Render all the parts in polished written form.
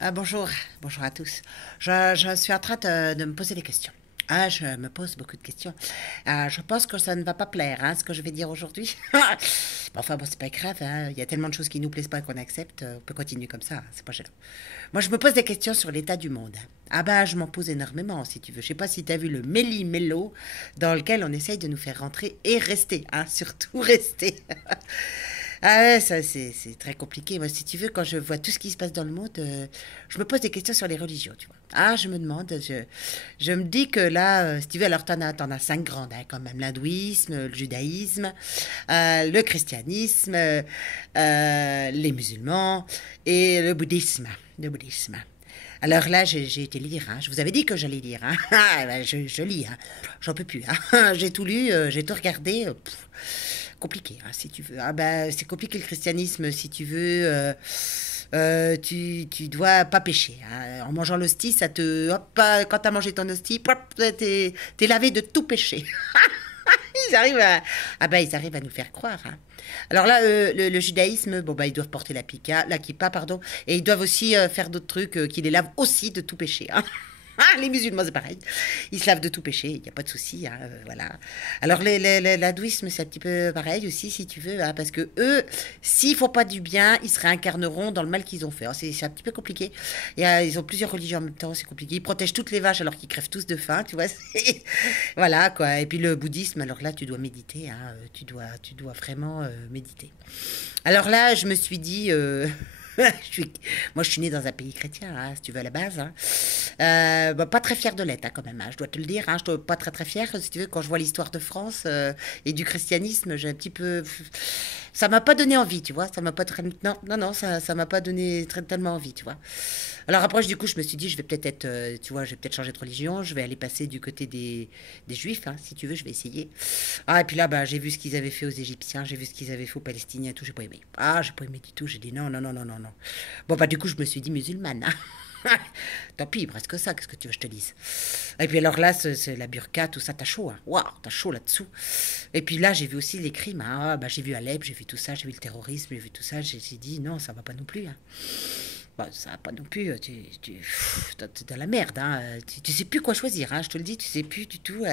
Bonjour, bonjour à tous. Je suis en train de me poser des questions. Je me pose beaucoup de questions. Je pense que ça ne va pas plaire, ce que je vais dire aujourd'hui. Bon, c'est pas grave, hein. Il y a tellement de choses qui nous plaisent pas qu'on accepte. On peut continuer comme ça, c'est pas gênant. Moi, je me pose des questions sur l'état du monde. Je m'en pose énormément, si tu veux. Je sais pas si tu as vu le méli-mélo dans lequel on essaye de nous faire rentrer et rester, surtout rester. Ouais, ça c'est très compliqué. Moi, si tu veux, quand je vois tout ce qui se passe dans le monde, je me pose des questions sur les religions, tu vois. Je me demande, je me dis que là, si tu veux, alors t'en as cinq grandes, quand même. L'hindouisme, le judaïsme, le christianisme, les musulmans et le bouddhisme. Le bouddhisme. Alors là, j'ai été lire. Je vous avais dit que j'allais lire. Je lis. J'en peux plus. J'ai tout lu, j'ai tout regardé. Compliqué, si tu veux. C'est compliqué le christianisme, si tu veux. Tu dois pas pécher. En mangeant l'hostie, ça te. Hop, quand t'as mangé ton hostie, pop, t'es lavé de tout péché. Ils arrivent ils arrivent à nous faire croire. Alors là, le judaïsme, ils doivent porter la kippa, pardon, et ils doivent aussi faire d'autres trucs qui les lavent aussi de tout péché. Les musulmans, c'est pareil. Ils se lavent de tout péché, il n'y a pas de souci. Voilà. Alors, l'hindouisme, c'est un petit peu pareil aussi, si tu veux, parce que eux, s'ils font pas du bien, ils se réincarneront dans le mal qu'ils ont fait. C'est un petit peu compliqué. Ils ont plusieurs religions en même temps, c'est compliqué. Ils protègent toutes les vaches alors qu'ils crèvent tous de faim, tu vois. Voilà, quoi. Et puis le bouddhisme, alors là, tu dois méditer. Tu dois vraiment méditer. Alors là, je me suis dit. Moi, je suis née dans un pays chrétien, si tu veux, à la base. Pas très fière de l'être, quand même. Je dois te le dire. Je suis pas très, très fière. Si tu veux, quand je vois l'histoire de France et du christianisme, j'ai un petit peu. Ça m'a pas donné envie, tu vois. Ça m'a pas très. Non, non, non, ça m'a pas donné tellement envie, tu vois. Alors après, du coup, je me suis dit, je vais peut-être être, tu vois, je vais peut-être changer de religion. Je vais aller passer du côté des juifs, si tu veux, je vais essayer. Et puis là, j'ai vu ce qu'ils avaient fait aux Égyptiens, j'ai vu ce qu'ils avaient fait aux Palestiniens et tout, j'ai pas aimé. J'ai pas aimé du tout, j'ai dit non, non, non, non, non, non. Du coup, je me suis dit musulmane. Tant pis, presque ça, qu'est-ce que tu veux que je te dise. Et puis alors là, c'est la burqa, tout ça, t'as chaud, Waouh, t'as chaud là-dessous. Et puis là, j'ai vu aussi les crimes, j'ai vu Alep, j'ai vu tout ça, j'ai vu le terrorisme, j'ai vu tout ça, j'ai dit non, ça va pas non plus. Ça va pas non plus, t'es dans la merde, tu sais plus quoi choisir, je te le dis, tu sais plus du tout.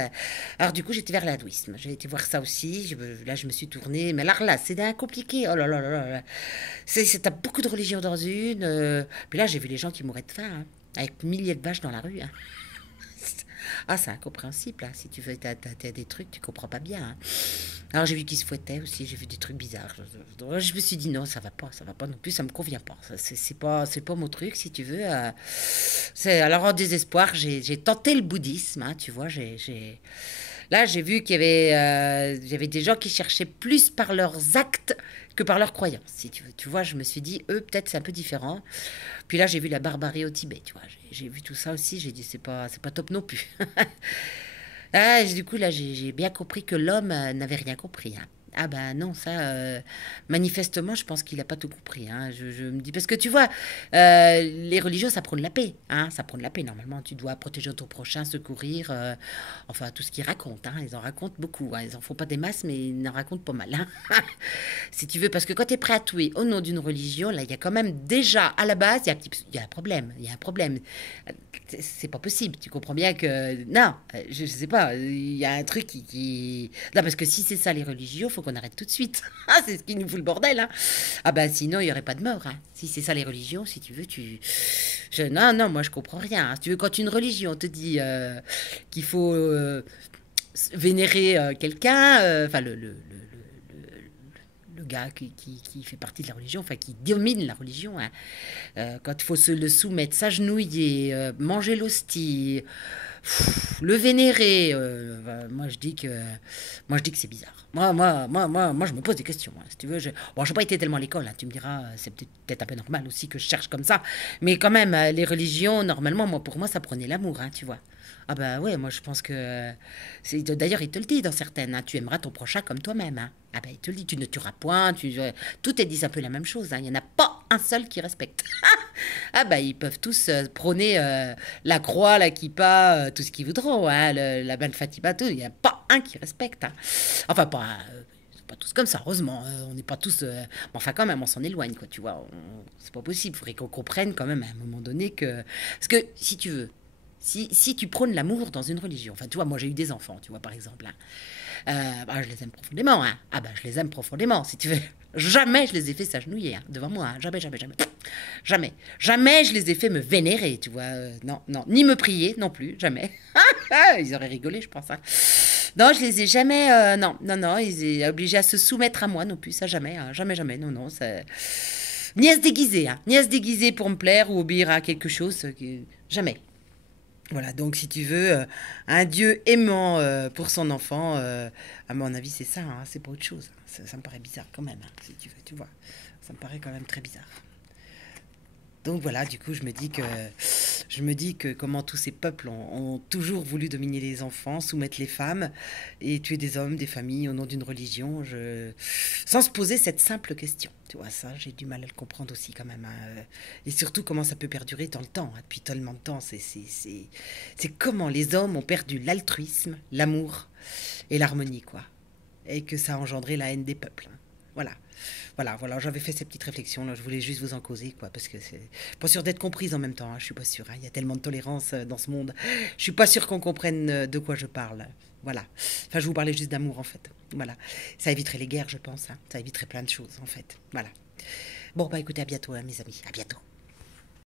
Alors du coup, j'étais vers l'hindouisme, j'ai été voir ça aussi, là je me suis tournée, mais là, c'est compliqué, oh là là là là là. T'as beaucoup de religions dans une, puis là j'ai vu les gens qui mouraient de faim, avec milliers de vaches dans la rue. C'est incompréhensible, si tu veux, t'as des trucs, tu comprends pas bien. Alors j'ai vu qu'ils se fouettaient aussi, j'ai vu des trucs bizarres. Je me suis dit non, ça va pas non plus, ça me convient pas. C'est pas mon truc, si tu veux. Alors en désespoir, j'ai tenté le bouddhisme, tu vois, là j'ai vu qu'il y avait des gens qui cherchaient plus par leurs actes que par leurs croyances, si tu veux. Tu vois, je me suis dit, eux, peut-être c'est un peu différent. Puis là, j'ai vu la barbarie au Tibet, tu vois. J'ai vu tout ça aussi, j'ai dit, c'est pas top non plus. Du coup, là, j'ai bien compris que l'homme n'avait rien compris. Non, ça, manifestement, je pense qu'il n'a pas tout compris. Je me dis, parce que tu vois, les religions, ça prône la paix. Ça prône la paix, normalement. Tu dois protéger ton prochain, secourir, enfin, tout ce qu'ils racontent. Ils en racontent beaucoup. Ils en font pas des masses, mais ils en racontent pas mal. Si tu veux, parce que quand tu es prêt à tuer au nom d'une religion, là, il y a quand même déjà, à la base, il y a un problème. Il y a un problème. C'est pas possible. Tu comprends bien que. Non, je sais pas. Il y a un truc qui. Non, parce que si c'est ça les religions, faut qu'on arrête tout de suite. C'est ce qui nous fout le bordel. Sinon, il y aurait pas de mort. Si c'est ça les religions, si tu veux, Non, non, moi je comprends rien. Si tu veux, quand une religion te dit qu'il faut vénérer quelqu'un, enfin le gars qui fait partie de la religion, enfin qui domine la religion, quand il faut se le soumettre, s'agenouiller, manger l'hostie, le vénérer, moi je dis que c'est bizarre. Moi, je me pose des questions. Si tu veux, j'ai pas été tellement à l'école. Tu me diras, c'est peut-être un peu normal aussi que je cherche comme ça. Mais quand même, les religions, normalement, pour moi, ça prenait l'amour, tu vois. Ouais, moi je pense que. D'ailleurs, il te le dit dans certaines. Tu aimeras ton prochain comme toi-même. Il te le dit, tu ne tueras point. Tout est dit un peu la même chose. Il n'y en a pas un seul qui respecte. Ils peuvent tous prôner la croix, la kippa, tout ce qu'ils voudront. La belle Fatima, tout. Il n'y a pas un qui respecte. Enfin, pas. pas tous comme ça, heureusement. On n'est pas tous. Mais enfin, quand même, on s'en éloigne, quoi, tu vois. C'est pas possible. Il faudrait qu'on comprenne quand même à un moment donné que. Parce que, si tu veux, si tu prônes l'amour dans une religion, enfin, tu vois, moi j'ai eu des enfants, tu vois, par exemple. Hein. Bah, je les aime profondément. Hein. Ah, bah, je les aime profondément, si tu veux. Jamais je les ai fait s'agenouiller hein, devant moi. Hein. Jamais, jamais, jamais. Jamais. Jamais je les ai fait me vénérer, tu vois. Non, non. Ni me prier non plus, jamais. Ils auraient rigolé, je pense. Hein. Non, je les ai jamais. Non, non, non. Ils étaient obligés à se soumettre à moi non plus, ça jamais. Hein. Jamais, jamais. Non, non. Ça... Ni à se déguiser. Hein. Ni à se déguiser pour me plaire ou obéir à quelque chose. Jamais. Voilà, donc si tu veux, un Dieu aimant pour son enfant, à mon avis, c'est ça, hein, c'est pas autre chose. Ça me paraît bizarre quand même, hein, si tu veux, tu vois. Ça me paraît quand même très bizarre. Donc voilà, du coup, je me dis que comment tous ces peuples ont toujours voulu dominer les enfants, soumettre les femmes et tuer des hommes, des familles au nom d'une religion, sans se poser cette simple question. Tu vois, ça, j'ai du mal à le comprendre aussi quand même. Hein. Et surtout, comment ça peut perdurer dans le temps, hein, depuis tellement de temps. C'est comment les hommes ont perdu l'altruisme, l'amour et l'harmonie, quoi. Et que ça a engendré la haine des peuples. Hein. Voilà. Voilà, voilà, j'avais fait ces petites réflexions, là, je voulais juste vous en causer, quoi, parce que c'est pas sûr d'être comprise en même temps, hein, je suis pas sûre, hein, il y a tellement de tolérance dans ce monde, je suis pas sûre qu'on comprenne de quoi je parle, voilà. Enfin, je vous parlais juste d'amour, en fait, voilà. Ça éviterait les guerres, je pense, hein. Ça éviterait plein de choses, en fait, voilà. Bon, bah écoutez, à bientôt, hein, mes amis, à bientôt.